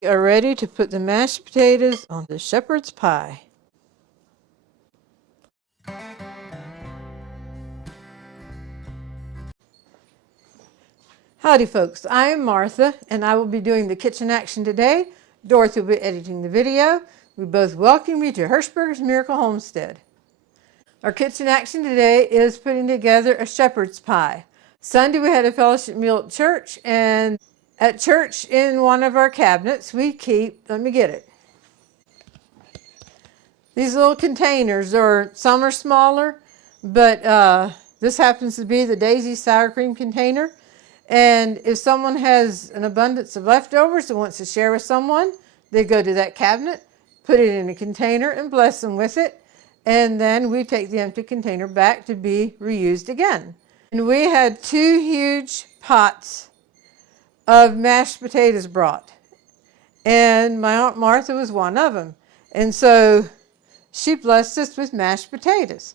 We are ready to put the mashed potatoes on the shepherd's pie. Howdy folks, I am Martha and I will be doing the kitchen action today. Dorothy will be editing the video. We both welcome you to Hirschberg's Miracle Homestead. Our kitchen action today is putting together a shepherd's pie. Sunday we had a fellowship meal at church, and at church in one of our cabinets we keep, let me get it, these little containers, or some are smaller, but this happens to be the Daisy sour cream container. And if someone has an abundance of leftovers and wants to share with someone, they go to that cabinet, put it in a container and bless them with it. And then we take the empty container back to be reused again. And we had 2 huge pots of mashed potatoes brought. And my Aunt Martha was one of them. And so she blessed us with mashed potatoes.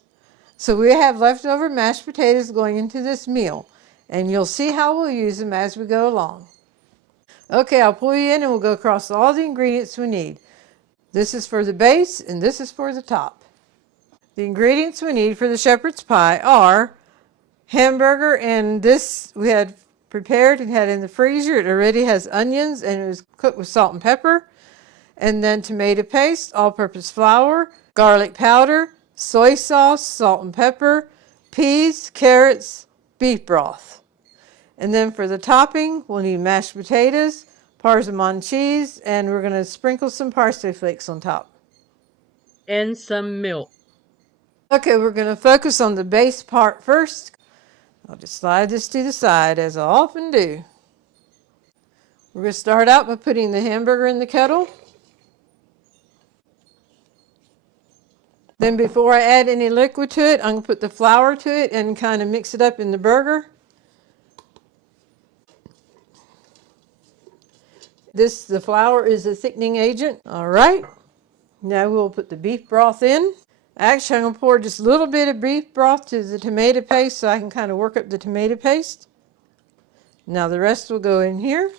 So we have leftover mashed potatoes going into this meal. And you'll see how we'll use them as we go along. Okay, I'll pull you in and we'll go across all the ingredients we need. This is for the base and this is for the top. The ingredients we need for the shepherd's pie are hamburger, and this we had prepared and had in the freezer. It already has onions and it was cooked with salt and pepper. And then tomato paste, all-purpose flour, garlic powder, soy sauce, salt and pepper, peas, carrots, beef broth. And then for the topping, we'll need mashed potatoes, Parmesan cheese, and we're going to sprinkle some parsley flakes on top. And some milk. Okay, we're going to focus on the base part first. I'll just slide this to the side, as I often do. We're going to start out by putting the hamburger in the kettle. Then before I add any liquid to it, I'm going to put the flour to it and kind of mix it up in the burger. The flour is a thickening agent. All right, now we'll put the beef broth in. Actually, I'm going to pour just a little bit of beef broth to the tomato paste so I can kind of work up the tomato paste. Now the rest will go in here,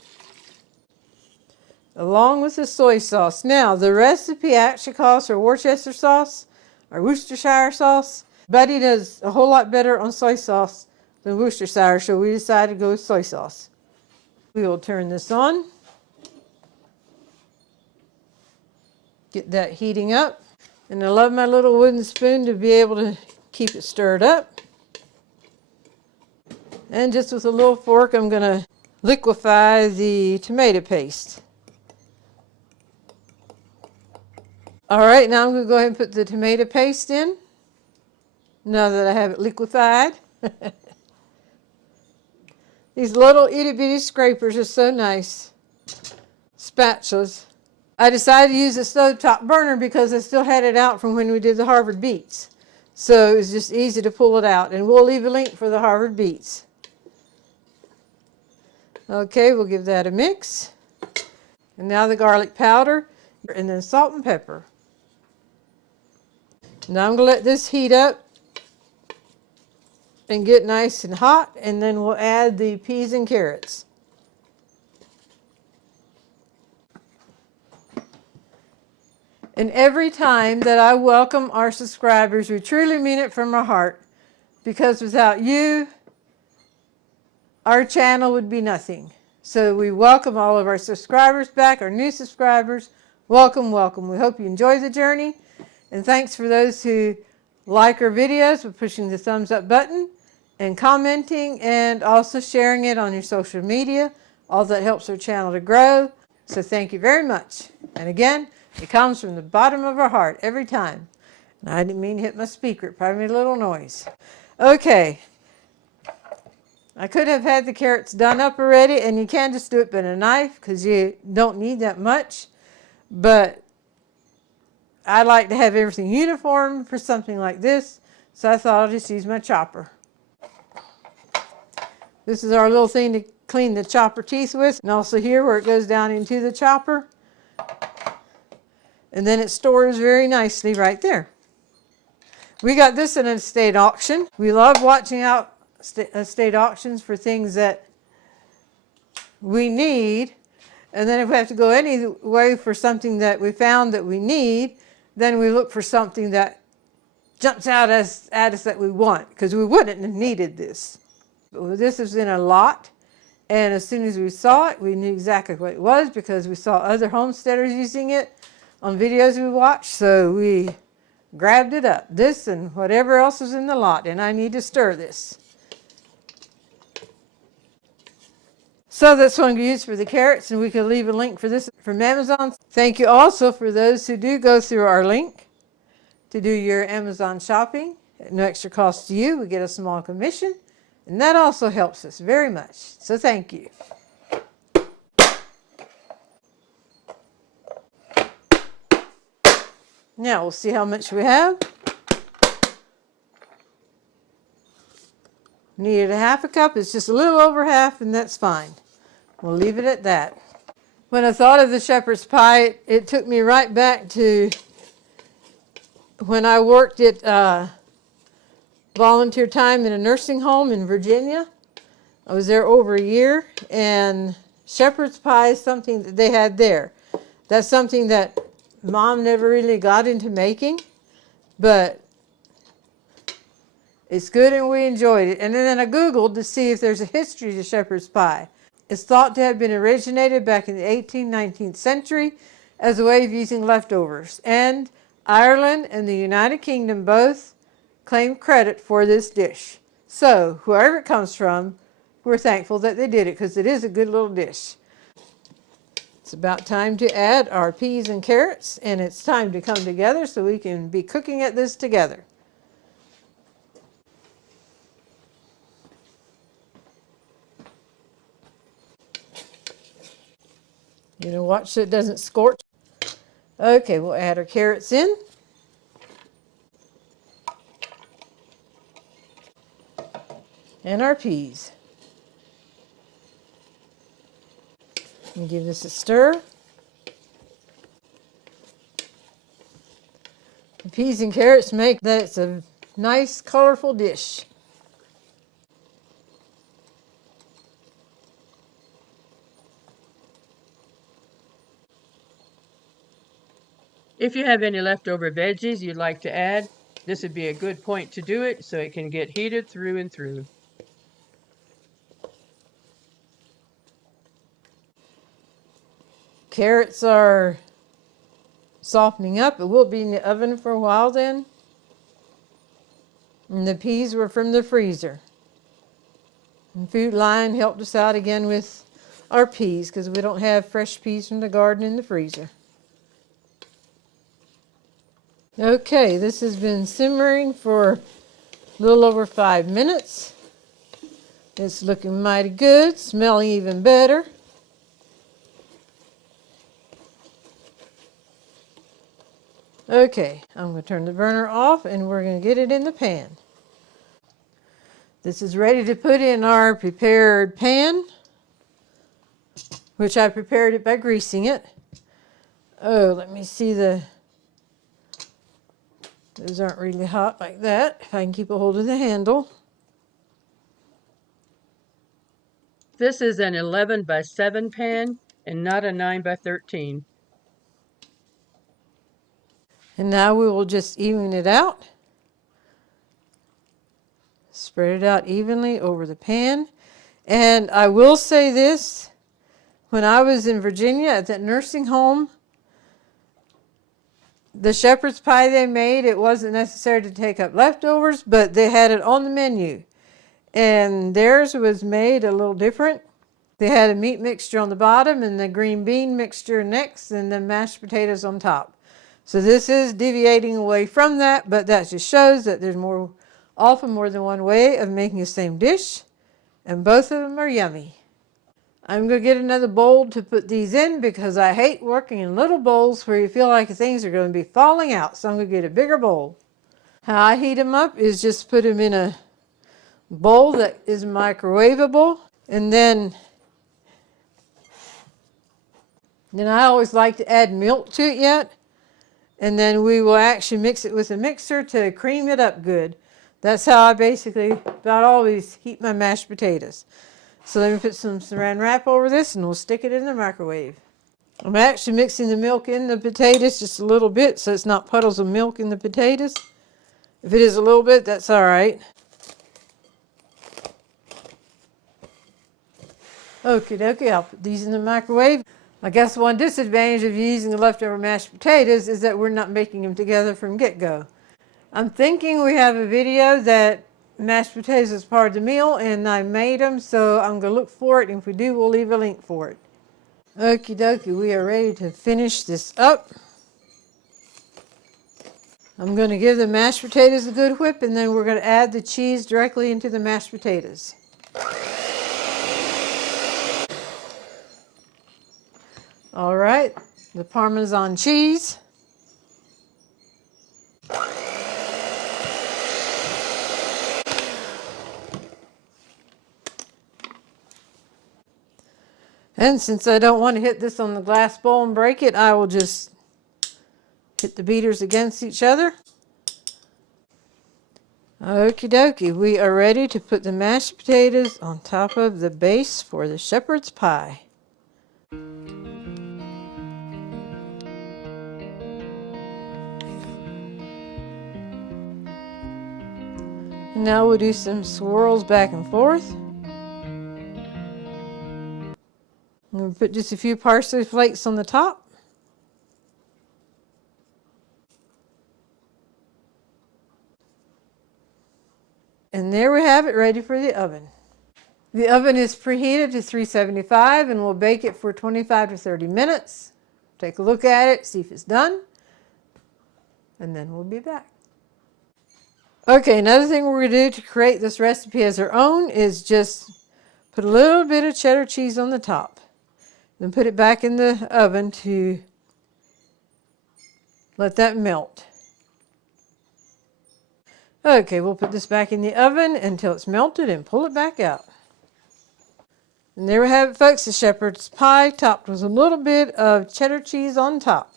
along with the soy sauce. Now the recipe actually calls for Worcestershire sauce or Worcestershire sauce. Buddy does a whole lot better on soy sauce than Worcestershire, so we decided to go with soy sauce. We will turn this on. Get that heating up. And I love my little wooden spoon to be able to keep it stirred up. And just with a little fork, I'm going to liquefy the tomato paste. All right, now I'm going to go ahead and put the tomato paste in, now that I have it liquefied. These little itty bitty scrapers are so nice. Spatulas. I decided to use a stovetop burner because I still had it out from when we did the Harvard beets. So it was just easy to pull it out. And we'll leave a link for the Harvard beets. Okay, we'll give that a mix. And now the garlic powder, and then salt and pepper. Now I'm going to let this heat up and get nice and hot, and then we'll add the peas and carrots. And every time that I welcome our subscribers, we truly mean it from our heart, because without you, our channel would be nothing. So we welcome all of our subscribers back, our new subscribers. Welcome, welcome. We hope you enjoy the journey. And thanks for those who like our videos for pushing the thumbs up button and commenting and also sharing it on your social media. All that helps our channel to grow. So thank you very much. And again, it comes from the bottom of our heart every time. And I didn't mean to hit my speaker. It probably made a little noise. Okay. I could have had the carrots done up already, and you can just do it with a knife because you don't need that much. But I like to have everything uniform for something like this, so I thought I'll just use my chopper. This is our little thing to clean the chopper teeth with, and also here where it goes down into the chopper. And then it stores very nicely right there. We got this in an estate auction. We love watching out estate auctions for things that we need. And then if we have to go any way for something that we found that we need, then we look for something that jumps out at us that we want, because we wouldn't have needed this. But this was in a lot, and as soon as we saw it, we knew exactly what it was because we saw other homesteaders using it on videos we watched, so we grabbed it up. This and whatever else was in the lot, and I need to stir this. So that's what I'm going to use for the carrots, and we can leave a link for this from Amazon. Thank you also for those who do go through our link to do your Amazon shopping at no extra cost to you. We get a small commission, and that also helps us very much. So thank you. Now we'll see how much we have. Needed a half a cup. It's just a little over half, and that's fine. We'll leave it at that. When I thought of the shepherd's pie, it took me right back to when I worked at volunteer time in a nursing home in Virginia. I was there over a year, and shepherd's pie is something that they had there. That's something that Mom never really got into making, but it's good and we enjoyed it. And then I Googled to see if there's a history to shepherd's pie. It's thought to have been originated back in the 18th, 19th century as a way of using leftovers. And Ireland and the United Kingdom both claim credit for this dish. So whoever it comes from, we're thankful that they did it because it is a good little dish. It's about time to add our peas and carrots, and it's time to come together so we can be cooking at this together. You know, watch so it doesn't scorch. Okay, we'll add our carrots in. And our peas. And give this a stir. The peas and carrots make that it's a nice, colorful dish. If you have any leftover veggies you'd like to add, this would be a good point to do it so it can get heated through and through. Carrots are softening up. It will be in the oven for a while then. And the peas were from the freezer. And Food Lion helped us out again with our peas because we don't have fresh peas from the garden in the freezer. Okay, this has been simmering for a little over 5 minutes. It's looking mighty good, smelling even better. Okay, I'm going to turn the burner off and we're going to get it in the pan. This is ready to put in our prepared pan, which I prepared it by greasing it. Oh, let me see those aren't really hot like that. If I can keep a hold of the handle. This is an 11 by 7 pan and not a 9 by 13. And now we will just even it out. Spread it out evenly over the pan. And I will say this, when I was in Virginia at that nursing home, the shepherd's pie they made, it wasn't necessary to take up leftovers, but they had it on the menu. And theirs was made a little different. They had a meat mixture on the bottom and the green bean mixture next and then mashed potatoes on top. So this is deviating away from that, but that just shows that there's often more than one way of making the same dish, and both of them are yummy. I'm going to get another bowl to put these in because I hate working in little bowls where you feel like things are going to be falling out. So I'm going to get a bigger bowl. How I heat them up is just put them in a bowl that is microwavable. And then I always like to add milk to it yet. And then we will actually mix it with a mixer to cream it up good. That's how I basically about always heat my mashed potatoes. So let me put some saran wrap over this and we'll stick it in the microwave. I'm actually mixing the milk in the potatoes just a little bit so it's not puddles of milk in the potatoes. If it is a little bit, that's all right. Okie dokie, I'll put these in the microwave. I guess one disadvantage of using the leftover mashed potatoes is that we're not making them together from get-go. I'm thinking we have a video that mashed potatoes is part of the meal and I made them, so I'm going to look for it, and if we do, we'll leave a link for it. Okie dokie, we are ready to finish this up. I'm going to give the mashed potatoes a good whip, and then we're going to add the cheese directly into the mashed potatoes. All right, the Parmesan cheese. And since I don't want to hit this on the glass bowl and break it, I will just hit the beaters against each other. Okie dokie, we are ready to put the mashed potatoes on top of the base for the shepherd's pie. And now we'll do some swirls back and forth. I'm going to put just a few parsley flakes on the top. And there we have it, ready for the oven. The oven is preheated to 375 and we'll bake it for 25 to 30 minutes. Take a look at it, see if it's done, and then we'll be back. Okay, another thing we're going to do to create this recipe as our own is just put a little bit of cheddar cheese on the top. Then put it back in the oven to let that melt. Okay, we'll put this back in the oven until it's melted and pull it back out. And there we have it, folks, the shepherd's pie topped with a little bit of cheddar cheese on top.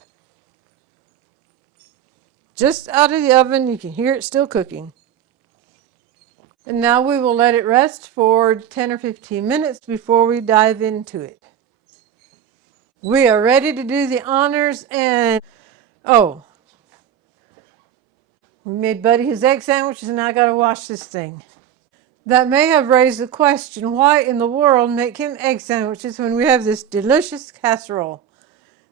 Just out of the oven, you can hear it still cooking. And now we will let it rest for 10 or 15 minutes before we dive into it. We are ready to do the honors, and we made Buddy his egg sandwiches, and now I gotta wash this thing. That may have raised the question, why in the world make him egg sandwiches when we have this delicious casserole?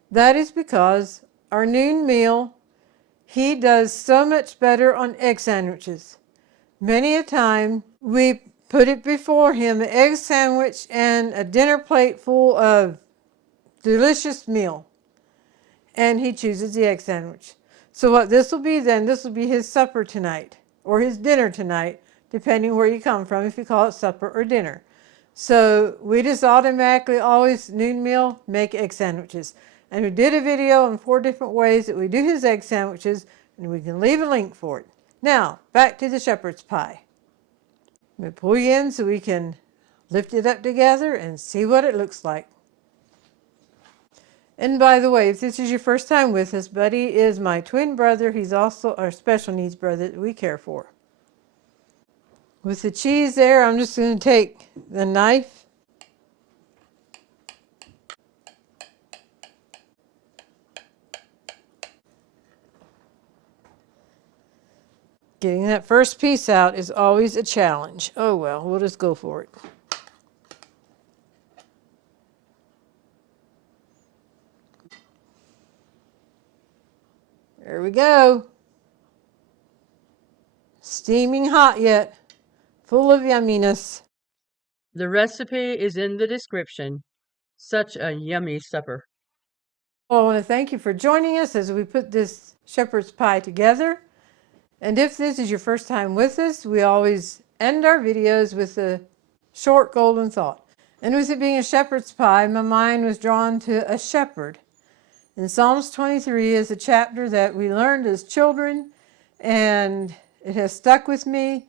That is because our noon meal, he does so much better on egg sandwiches. Many a time we put it before him, an egg sandwich and a dinner plate full of delicious meal, and he chooses the egg sandwich. So what this will be then, this will be his supper tonight, or his dinner tonight, depending where you come from, if you call it supper or dinner. So we just automatically always, noon meal, make egg sandwiches. And we did a video on 4 different ways that we do his egg sandwiches, and we can leave a link for it. Now, back to the shepherd's pie. I'm going to pull you in so we can lift it up together and see what it looks like. And by the way, if this is your first time with us, Buddy is my twin brother. He's also our special needs brother that we care for. With the cheese there, I'm just going to take the knife getting that first piece out is always a challenge. Oh well, we'll just go for it. There we go. Steaming hot yet, full of yumminess. The recipe is in the description. Such a yummy supper. Well, I want to thank you for joining us as we put this shepherd's pie together. And if this is your first time with us, we always end our videos with a short golden thought. And with it being a shepherd's pie, my mind was drawn to a shepherd. And Psalms 23 is a chapter that we learned as children, and it has stuck with me.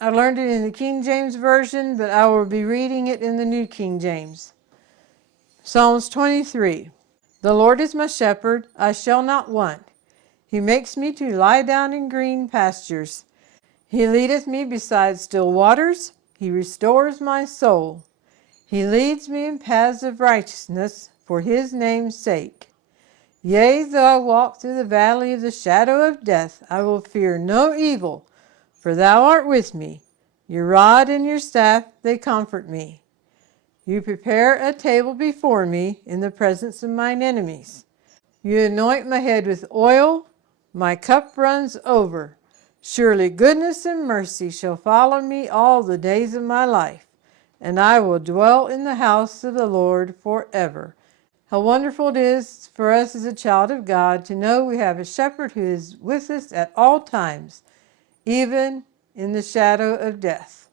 I learned it in the King James Version, but I will be reading it in the New King James. Psalms 23. The Lord is my shepherd, I shall not want. He makes me to lie down in green pastures. He leadeth me beside still waters. He restores my soul. He leads me in paths of righteousness for his name's sake. Yea, though I walk through the valley of the shadow of death, I will fear no evil, for thou art with me. Your rod and your staff, they comfort me. You prepare a table before me in the presence of mine enemies. You anoint my head with oil, my cup runs over. Surely goodness and mercy shall follow me all the days of my life, and I will dwell in the house of the Lord forever. How wonderful it is for us as a child of God to know we have a shepherd who is with us at all times, even in the shadow of death.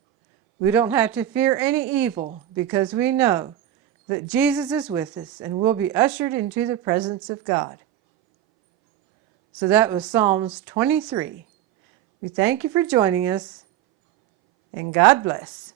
We don't have to fear any evil because we know that Jesus is with us and we'll be ushered into the presence of God. So that was Psalms 23. We thank you for joining us, and God bless.